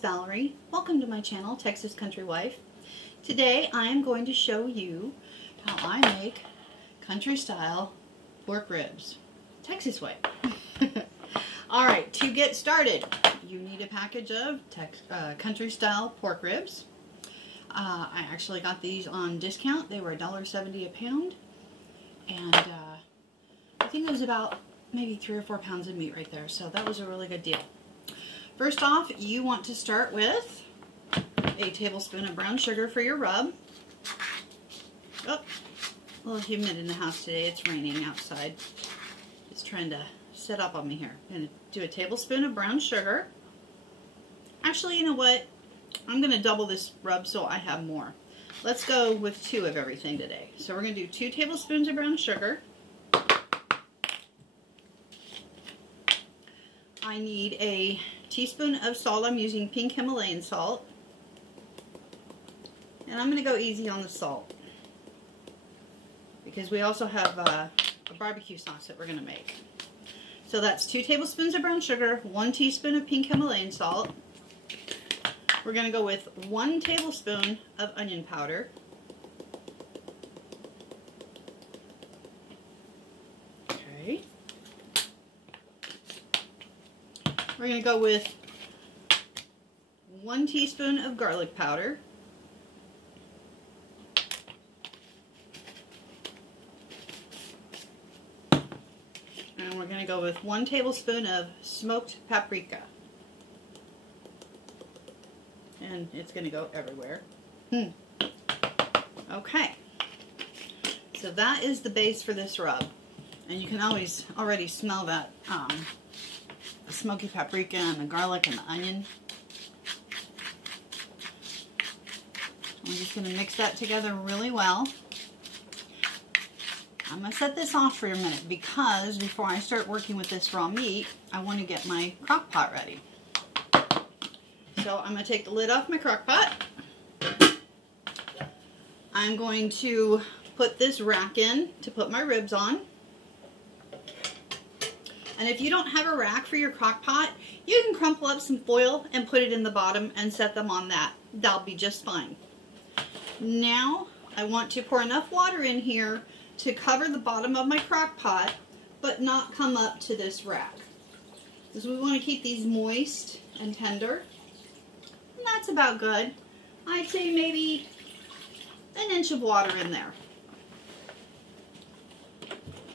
Valerie. Welcome to my channel, Texas Country Wife. Today I am going to show you how I make country style pork ribs, Texas way. Alright, to get started, you need a package of country style pork ribs. I actually got these on discount. They were $1.70 a pound. And I think it was about maybe 3 or 4 pounds of meat right there. So that was a really good deal. First off, you want to start with a tablespoon of brown sugar for your rub. Oh, a little humid in the house today. It's raining outside. It's trying to set up on me here. I'm going to do a tablespoon of brown sugar. Actually, you know what? I'm going to double this rub so I have more. Let's go with 2 of everything today. So we're going to do 2 tablespoons of brown sugar. I need a teaspoon of salt. I'm using Pink Himalayan salt. And I'm going to go easy on the salt, because we also have a barbecue sauce that we're going to make. So that's 2 tablespoons of brown sugar, 1 teaspoon of Pink Himalayan salt. We're going to go with 1 tablespoon of onion powder. Okay. We're going to go with 1 teaspoon of garlic powder. And we're going to go with 1 tablespoon of smoked paprika. And it's going to go everywhere. Okay. So that is the base for this rub. And you can always already smell that the smoky paprika and the garlic and the onion. I'm just going to mix that together really well. I'm going to set this off for a minute because before I start working with this raw meat, I want to get my crock pot ready. So I'm going to take the lid off my crock pot. I'm going to put this rack in to put my ribs on. And if you don't have a rack for your crock pot, you can crumple up some foil and put it in the bottom and set them on that. That'll be just fine. Now I want to pour enough water in here to cover the bottom of my crock pot, but not come up to this rack. Because we want to keep these moist and tender. And that's about good. I'd say maybe an inch of water in there.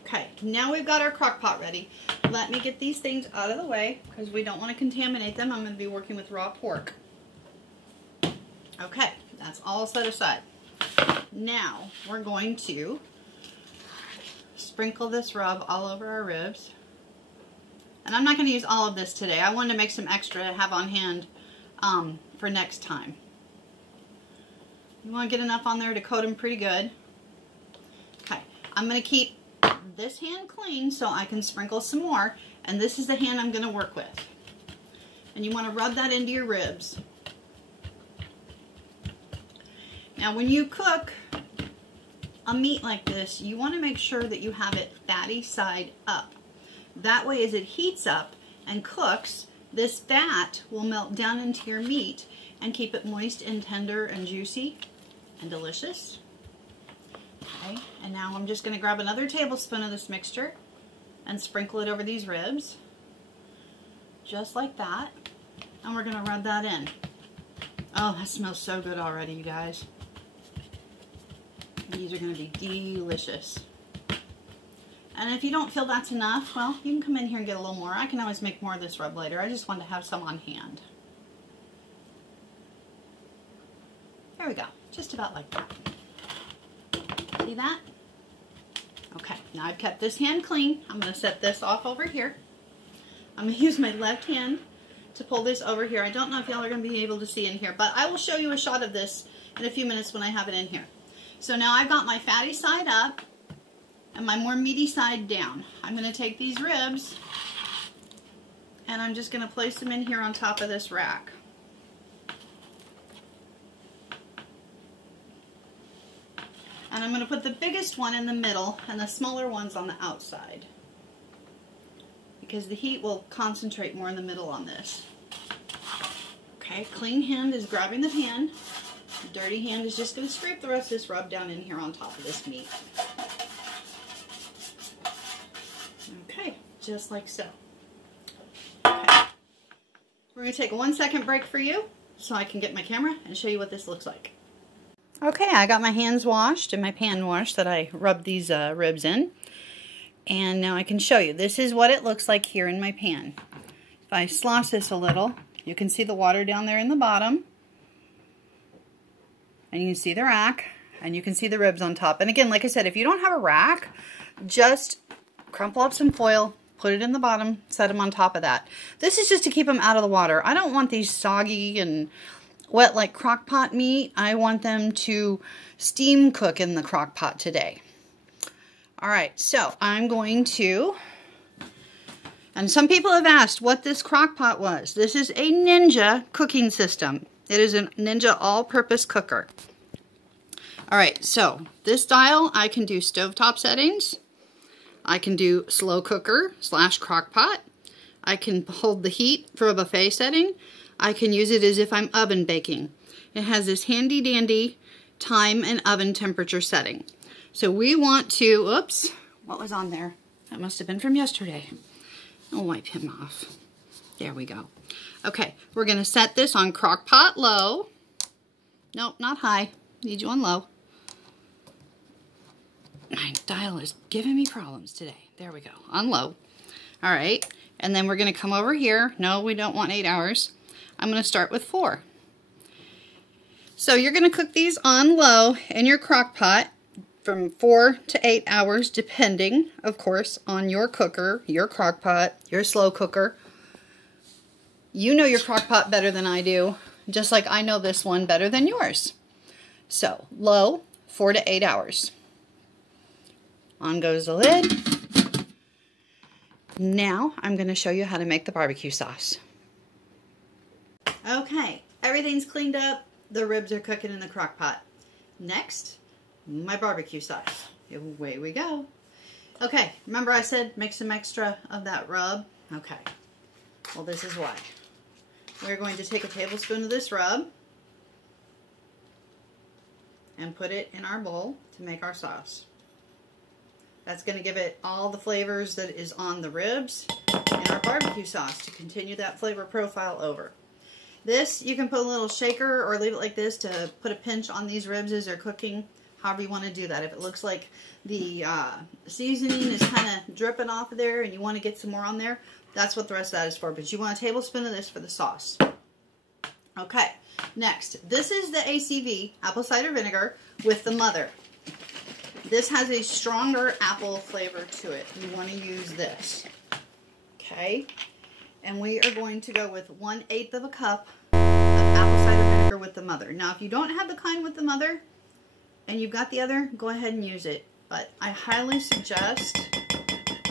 Okay, now we've got our crock pot ready. Let me get these things out of the way because we don't want to contaminate them. I'm going to be working with raw pork. Okay, that's all set aside. Now we're going to sprinkle this rub all over our ribs. And I'm not going to use all of this today. I wanted to make some extra to have on hand for next time. You want to get enough on there to coat them pretty good. Okay, I'm going to keep this hand clean so I can sprinkle some more, and this is the hand I'm going to work with. And you want to rub that into your ribs. Now when you cook a meat like this, you want to make sure that you have it fatty side up. That way as it heats up and cooks, this fat will melt down into your meat and keep it moist and tender and juicy and delicious. Okay, and now I'm just going to grab another tablespoon of this mixture and sprinkle it over these ribs. Just like that. And we're going to rub that in. Oh, that smells so good already, you guys. These are going to be delicious. And if you don't feel that's enough, well, you can come in here and get a little more. I can always make more of this rub later. I just want to have some on hand. There we go. Just about like that. See that? Okay, now I've kept this hand clean. I'm going to set this off over here. I'm going to use my left hand to pull this over here. I don't know if y'all are going to be able to see in here, but I will show you a shot of this in a few minutes when I have it in here. So now I've got my fatty side up and my more meaty side down. I'm going to take these ribs and I'm just going to place them in here on top of this rack. And I'm going to put the biggest one in the middle and the smaller ones on the outside, because the heat will concentrate more in the middle on this. Okay. Okay, clean hand is grabbing the pan. Dirty hand is just going to scrape the rest of this rub down in here on top of this meat. Okay, just like so. Okay. We're going to take a 1-second break for you so I can get my camera and show you what this looks like. Okay, I got my hands washed and my pan washed that I rubbed these ribs in. And now I can show you. This is what it looks like here in my pan. If I slosh this a little, you can see the water down there in the bottom. And you can see the rack. And you can see the ribs on top. And again, like I said, if you don't have a rack, just crumple up some foil, put it in the bottom, set them on top of that. This is just to keep them out of the water. I don't want these soggy and wet like crock pot meat. I want them to steam cook in the crock pot today. Alright, so I'm going to, and some people have asked what this crock pot was. This is a Ninja cooking system. It is a Ninja all-purpose cooker. Alright, so this dial I can do stovetop settings. I can do slow cooker / crock pot. I can hold the heat for a buffet setting. I can use it as if I'm oven baking. It has this handy dandy time and oven temperature setting. So we want to, oops, what was on there? That must have been from yesterday. I'll wipe him off. There we go. Okay, we're going to set this on crock pot low. Nope, not high. Need you on low. My dial is giving me problems today. There we go, on low. All right, and then we're going to come over here. No, we don't want 8 hours. I'm going to start with 4. So you're going to cook these on low in your crock pot from 4 to 8 hours, depending, of course, on your cooker, your crock pot, your slow cooker. You know your crock pot better than I do, just like I know this one better than yours. So low, 4 to 8 hours. On goes the lid. Now I'm going to show you how to make the barbecue sauce. Okay, everything's cleaned up. The ribs are cooking in the crock pot. Next, my barbecue sauce. Away we go. Okay, remember I said make some extra of that rub? Okay, well this is why. We're going to take a tablespoon of this rub and put it in our bowl to make our sauce. That's going to give it all the flavors that is on the ribs and our barbecue sauce to continue that flavor profile over. This, you can put a little shaker or leave it like this to put a pinch on these ribs as they're cooking, however you want to do that. If it looks like the seasoning is kind of dripping off of there and you want to get some more on there, that's what the rest of that is for. But you want a tablespoon of this for the sauce. Okay, next, this is the ACV, apple cider vinegar, with the mother. This has a stronger apple flavor to it. You want to use this. Okay, and we are going to go with 1/8 of a cup of apple cider vinegar with the mother. Now, if you don't have the kind with the mother and you've got the other, go ahead and use it. But I highly suggest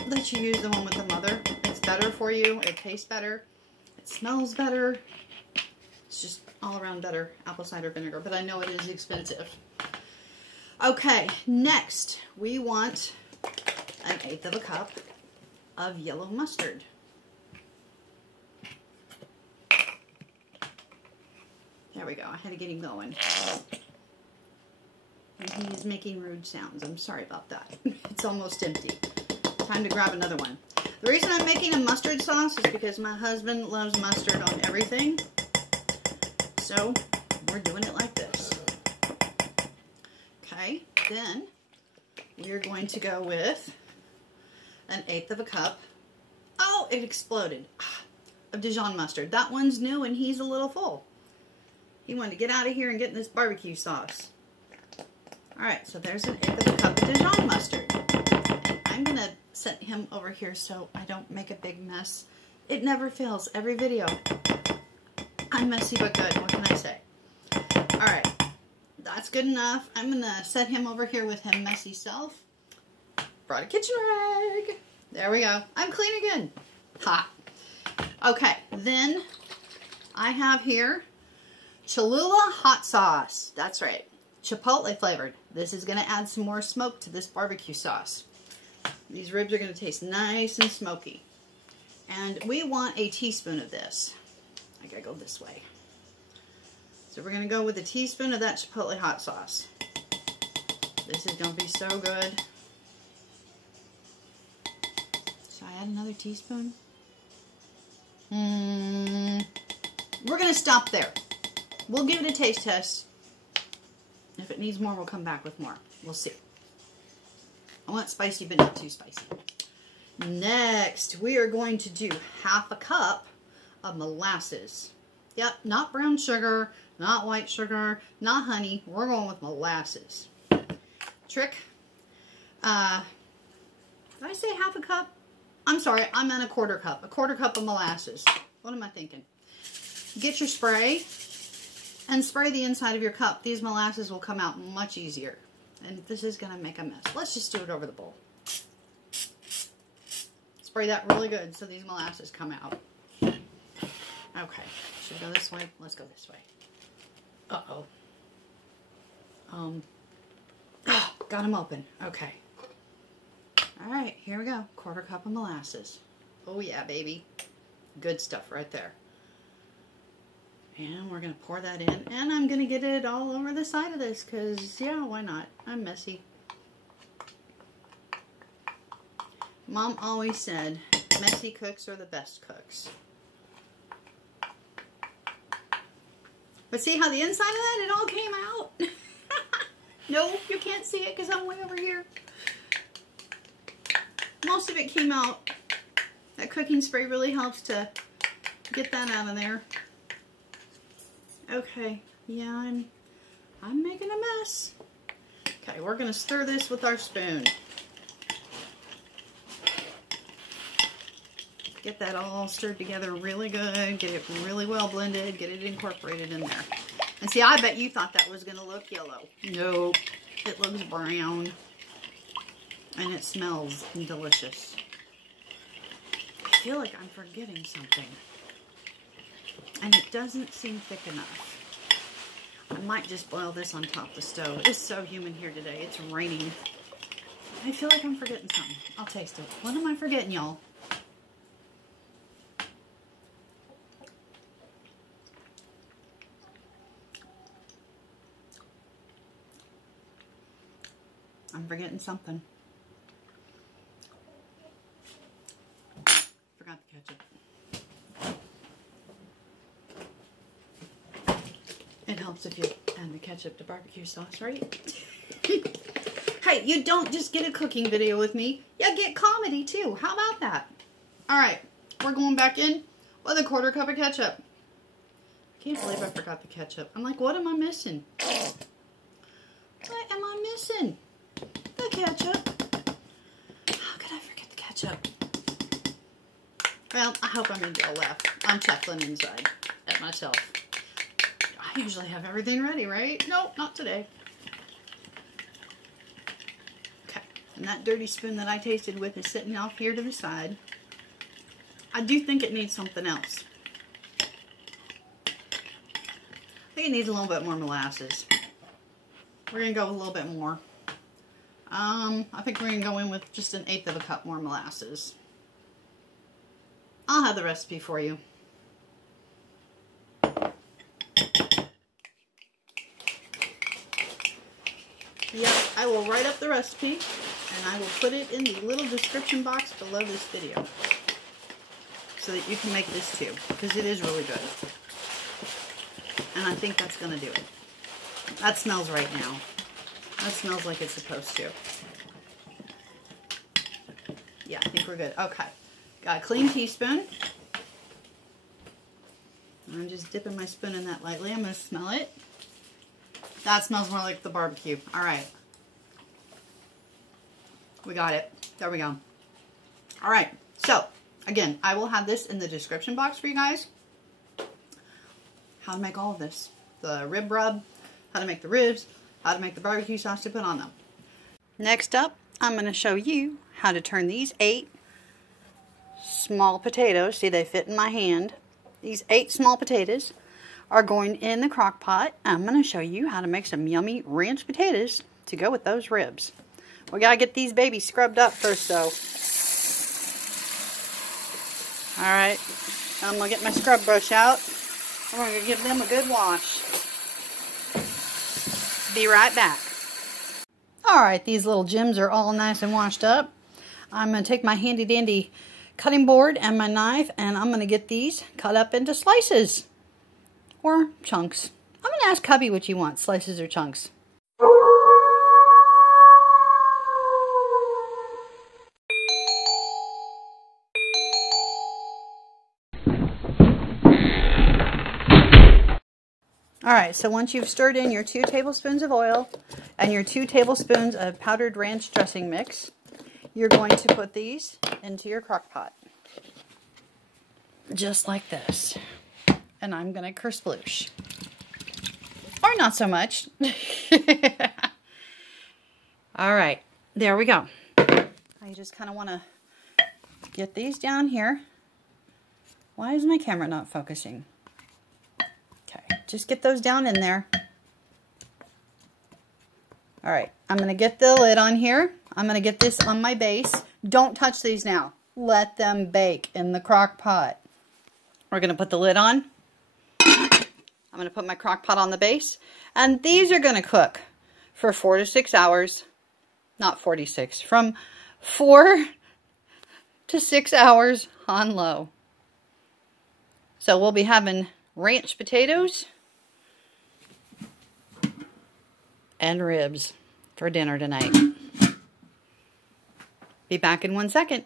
that you use the one with the mother. It's better for you. It tastes better. It smells better. It's just all around better apple cider vinegar. But I know it is expensive. Okay, next we want 1/8 of a cup of yellow mustard. There we go. I had to get him going. And he is making rude sounds. I'm sorry about that. It's almost empty. Time to grab another one. The reason I'm making a mustard sauce is because my husband loves mustard on everything. So we're doing it like this. Okay, then we're going to go with 1/8 of a cup. Oh, it exploded. Of Dijon mustard. That one's new and he's a little full. He wanted to get out of here and get in this barbecue sauce. Alright, so there's 1/8 of a cup of Dijon mustard. And I'm going to set him over here so I don't make a big mess. It never fails. Every video. I'm messy but good. What can I say? Alright, that's good enough. I'm going to set him over here with him messy self. Brought a kitchen rag. There we go. I'm clean again. Ha. Okay, then I have here Cholula hot sauce. That's right. Chipotle flavored. This is going to add some more smoke to this barbecue sauce. These ribs are going to taste nice and smoky. And we want a teaspoon of this. I gotta go this way. So we're going to go with a teaspoon of that Chipotle hot sauce. This is going to be so good. Should I add another teaspoon? We're going to stop there. We'll give it a taste test. If it needs more, we'll come back with more. We'll see. I want spicy, but not too spicy. Next, we are going to do 1/2 cup of molasses. Yep, not brown sugar, not white sugar, not honey. We're going with molasses. Trick. Did I say 1/2 cup? I'm sorry, I meant 1/4 cup. 1/4 cup of molasses. What am I thinking? Get your spray and spray the inside of your cup. These molasses will come out much easier. And this is going to make a mess. Let's just do it over the bowl. Spray that really good so these molasses come out. Okay. Should we go this way? Let's go this way. Uh-oh. Got them open. Okay. Alright, here we go. 1/4 cup of molasses. Oh yeah, baby. Good stuff right there. And we're going to pour that in. And I'm going to get it all over the side of this because, yeah, why not? I'm messy. Mom always said, messy cooks are the best cooks. But see how the inside of that, it all came out? No, you can't see it because I'm way over here. Most of it came out. That cooking spray really helps to get that out of there. Okay, yeah, I'm making a mess. Okay, we're going to stir this with our spoon. Get that all stirred together really good. Get it really well blended. Get it incorporated in there. And see, I bet you thought that was going to look yellow. Nope, it looks brown. And it smells delicious. I feel like I'm forgetting something. And it doesn't seem thick enough. I might just boil this on top of the stove. It's so humid here today. It's raining. I feel like I'm forgetting something. I'll taste it. What am I forgetting, y'all? I'm forgetting something. Forgot the ketchup. It helps if you add the ketchup to barbecue sauce, right? Hey, you don't just get a cooking video with me. You get comedy too. How about that? Alright, we're going back in with 1/4 cup of ketchup. I can't believe I forgot the ketchup. I'm like, what am I missing? What am I missing? The ketchup. How could I forget the ketchup? Well, I hope I made y'all laugh. I'm chuckling inside at myself. I usually have everything ready, right? Nope, not today. Okay, and that dirty spoon that I tasted with is sitting off here to the side. I do think it needs something else. I think it needs a little bit more molasses. We're going to go with a little bit more. I think we're going to go in with just 1/8 cup more molasses. I'll have the recipe for you. Yep, I will write up the recipe and I will put it in the little description box below this video so that you can make this too, because it is really good. And I think that's going to do it. That smells right now. That smells like it's supposed to. Yeah, I think we're good. Okay. Got a clean teaspoon. I'm just dipping my spoon in that lightly. I'm going to smell it. That smells more like the barbecue. Alright. We got it. There we go. Alright. So, again, I will have this in the description box for you guys. How to make all of this. The rib rub, how to make the ribs, how to make the barbecue sauce to put on them. Next up, I'm going to show you how to turn these 8 small potatoes. See, they fit in my hand. These 8 small potatoes are going in the crock pot. I'm going to show you how to make some yummy ranch potatoes to go with those ribs. We got to get these babies scrubbed up first, though. Alright, I'm going to get my scrub brush out. I'm going to give them a good wash. Be right back. All right, these little gems are all nice and washed up. I'm going to take my handy dandy cutting board and my knife, and I'm going to get these cut up into slices or chunks. I'm going to ask hubby what you want, slices or chunks. All right, so once you've stirred in your 2 tablespoons of oil and your 2 tablespoons of powdered ranch dressing mix, you're going to put these into your crock pot. Just like this. And I'm going to kersploosh. Or not so much. All right, there we go. I just kind of want to get these down here. Why is my camera not focusing? Just get those down in there. All right, I'm going to get the lid on here. I'm going to get this on my base. Don't touch these now. Let them bake in the crock pot. We're going to put the lid on. I'm going to put my crock pot on the base. And these are going to cook for 4 to 6 hours. Not 46. From 4 to 6 hours on low. So we'll be having ranch potatoes and ribs for dinner tonight. Be back in 1 second.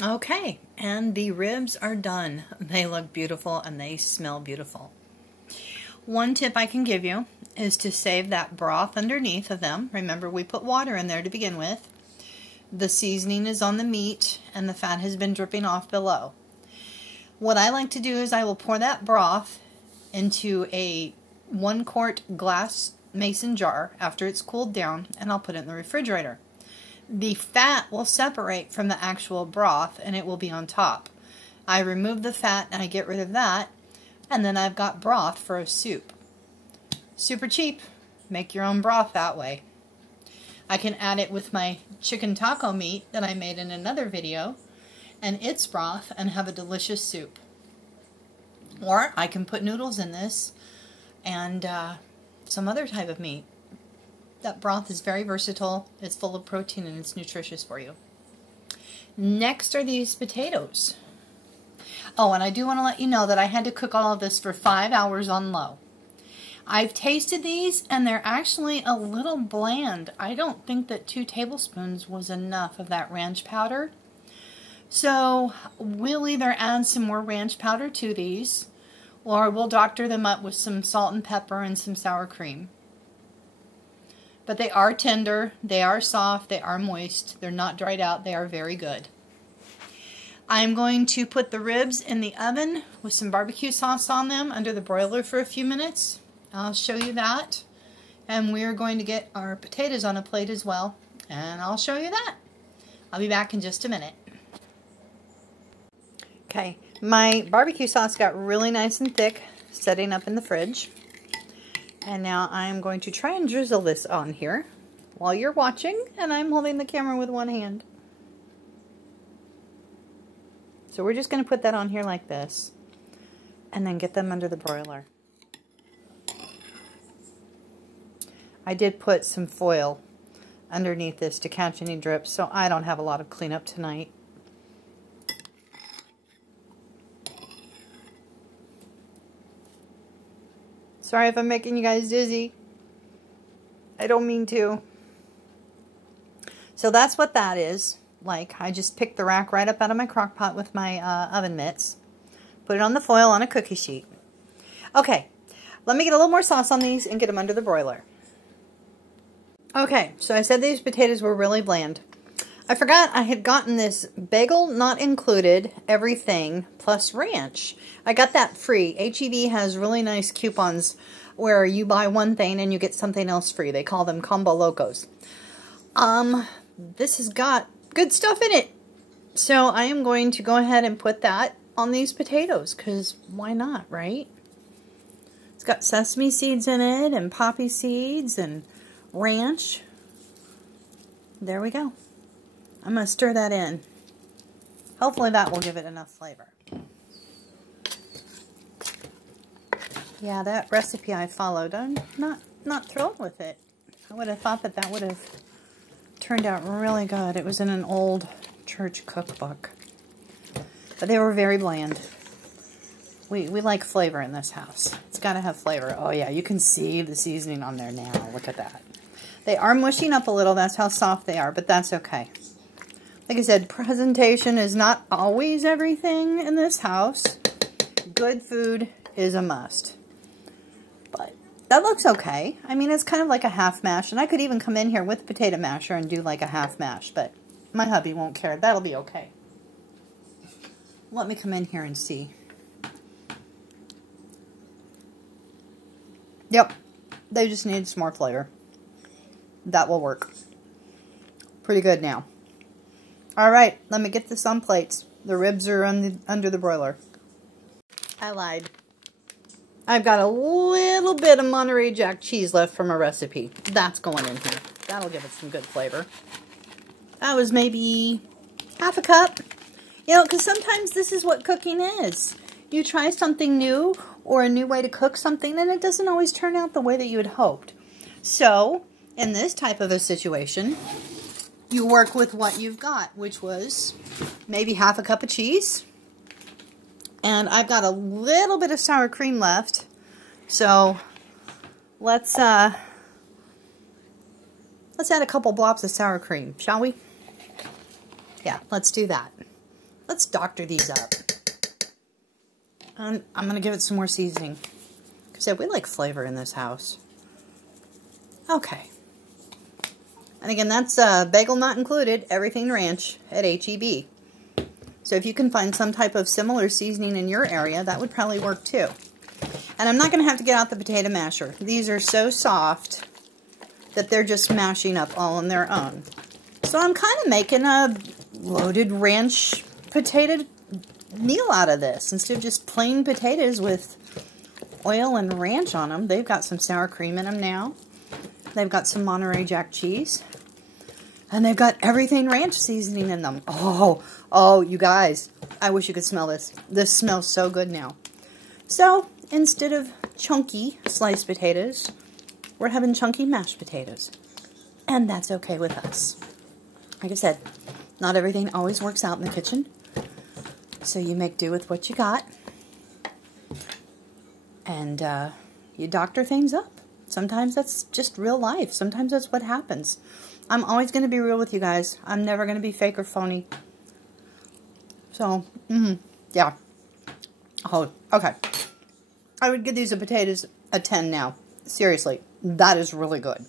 Okay, and the ribs are done. They look beautiful and they smell beautiful. One tip I can give you is to save that broth underneath of them. Remember, we put water in there to begin with. The seasoning is on the meat and the fat has been dripping off below. What I like to do is I will pour that broth into a 1-quart glass mason jar after it's cooled down, and I'll put it in the refrigerator. The fat will separate from the actual broth and it will be on top. I remove the fat and I get rid of that, and then I've got broth for a soup. Super cheap. Make your own broth that way. I can add it with my chicken taco meat that I made in another video and its broth and have a delicious soup. Or I can put noodles in this and some other type of meat. That broth is very versatile, it's full of protein, and it's nutritious for you. Next are these potatoes. Oh, and I do want to let you know that I had to cook all of this for 5 hours on low. I've tasted these and they're actually a little bland. I don't think that 2 tablespoons was enough of that ranch powder. So we'll either add some more ranch powder to these, or we'll doctor them up with some salt and pepper and some sour cream. But they are tender, they are soft, they are moist, they're not dried out, they are very good. I'm going to put the ribs in the oven with some barbecue sauce on them under the broiler for a few minutes. I'll show you that. And we're going to get our potatoes on a plate as well, and I'll show you that. I'll be back in just a minute. Okay, my barbecue sauce got really nice and thick, setting up in the fridge. And now I'm going to try and drizzle this on here while you're watching, and I'm holding the camera with one hand. So we're just going to put that on here like this, and then get them under the broiler. I did put some foil underneath this to catch any drips, so I don't have a lot of cleanup tonight. Sorry if I'm making you guys dizzy. I don't mean to. So that's what that is like. I just picked the rack right up out of my crock pot with my oven mitts. Put it on the foil on a cookie sheet. Okay, let me get a little more sauce on these and get them under the broiler. Okay, so I said these potatoes were really bland. I forgot I had gotten this bagel not included, everything, plus ranch. I got that free. H-E-B has really nice coupons where you buy one thing and you get something else free. They call them Combo Locos. This has got good stuff in it. So I am going to go ahead and put that on these potatoes, because why not, right? It's got sesame seeds in it and poppy seeds and ranch. There we go. I'm going to stir that in. Hopefully that will give it enough flavor. Yeah, that recipe I followed, I'm not not thrilled with it. I would have thought that that would have turned out really good. It was in an old church cookbook. But they were very bland. We like flavor in this house. It's got to have flavor. Oh yeah, you can see the seasoning on there now. Look at that. They are mushing up a little. That's how soft they are, but that's okay. Like I said, presentation is not always everything in this house. Good food is a must. But that looks okay. I mean, it's kind of like a half mash, and I could even come in here with potato masher and do like a half mash, but my hubby won't care. That'll be okay. Let me come in here and see. Yep, they just need some more flavor. That will work. Pretty good now. All right, let me get this on plates. The ribs are under the broiler. I lied. I've got a little bit of Monterey Jack cheese left from a recipe. That's going in here. That'll give it some good flavor. That was maybe half a cup. You know, because sometimes this is what cooking is. You try something new or a new way to cook something, and it doesn't always turn out the way that you had hoped. So, in this type of a situation, you work with what you've got, which was maybe half a cup of cheese. And I've got a little bit of sour cream left. So, let's add a couple blobs of sour cream, shall we? Yeah, let's do that. Let's doctor these up. And I'm going to give it some more seasoning. Because we like flavor in this house. Okay. And again, that's bagel not included, everything ranch at H-E-B. So if you can find some type of similar seasoning in your area, that would probably work too. And I'm not going to have to get out the potato masher. These are so soft that they're just mashing up all on their own. So I'm kind of making a loaded ranch potato meal out of this. Instead of just plain potatoes with oil and ranch on them, they've got some sour cream in them now. They've got some Monterey Jack cheese. And they've got everything ranch seasoning in them. Oh, you guys, I wish you could smell this. This smells so good now. So, instead of chunky sliced potatoes, we're having chunky mashed potatoes. And that's okay with us. Like I said, not everything always works out in the kitchen. So you make do with what you got. And you doctor things up. Sometimes that's just real life. Sometimes that's what happens. I'm always going to be real with you guys. I'm never going to be fake or phony. So, yeah. Oh, okay. I would give these potatoes a 10 now. Seriously, that is really good.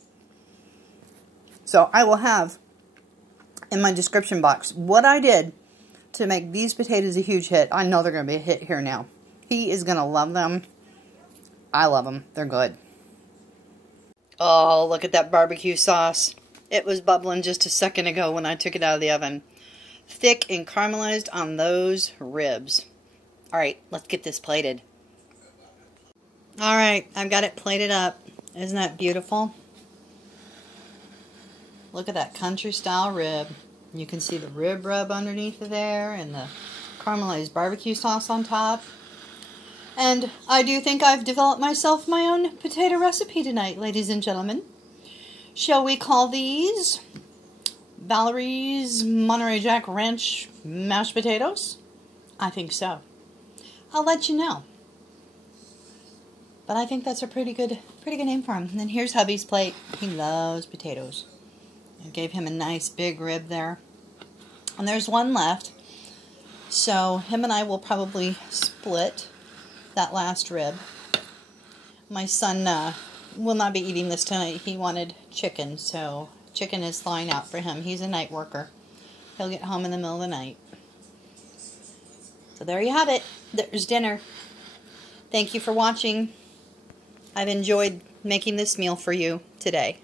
So I will have in my description box what I did to make these potatoes a huge hit. I know they're going to be a hit here now. He is going to love them. I love them. They're good. Oh, look at that barbecue sauce. It was bubbling just a second ago when I took it out of the oven. Thick and caramelized on those ribs. Alright, let's get this plated. Alright, I've got it plated up. Isn't that beautiful? Look at that country style rib. You can see the rib rub underneath of there and the caramelized barbecue sauce on top. And I do think I've developed myself my own potato recipe tonight, ladies and gentlemen. Shall we call these Valerie's Monterey Jack Ranch mashed potatoes? I think so. I'll let you know. But I think that's a pretty good name for him. And then here's hubby's plate. He loves potatoes. I gave him a nice big rib there. And there's one left. So him and I will probably split that last rib. My son will not be eating this tonight. He wanted chicken, so chicken is flying out for him. He's a night worker. He'll get home in the middle of the night. So there you have it. There's dinner. Thank you for watching. I've enjoyed making this meal for you today.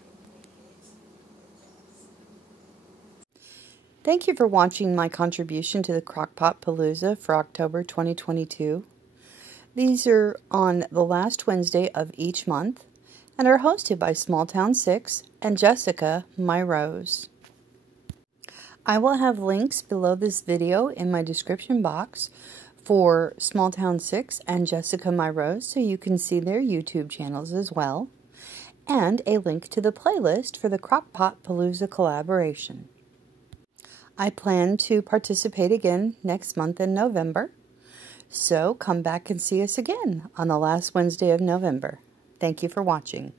Thank you for watching my contribution to the Crockpot Palooza for October 2022. These are on the last Wednesday of each month and are hosted by Smalltown Six and Jessica Myrose. I will have links below this video in my description box for Smalltown Six and Jessica Myrose so you can see their YouTube channels as well. and a link to the playlist for the Crockpot Palooza collaboration. I plan to participate again next month in November, so come back and see us again on the last Wednesday of November. Thank you for watching.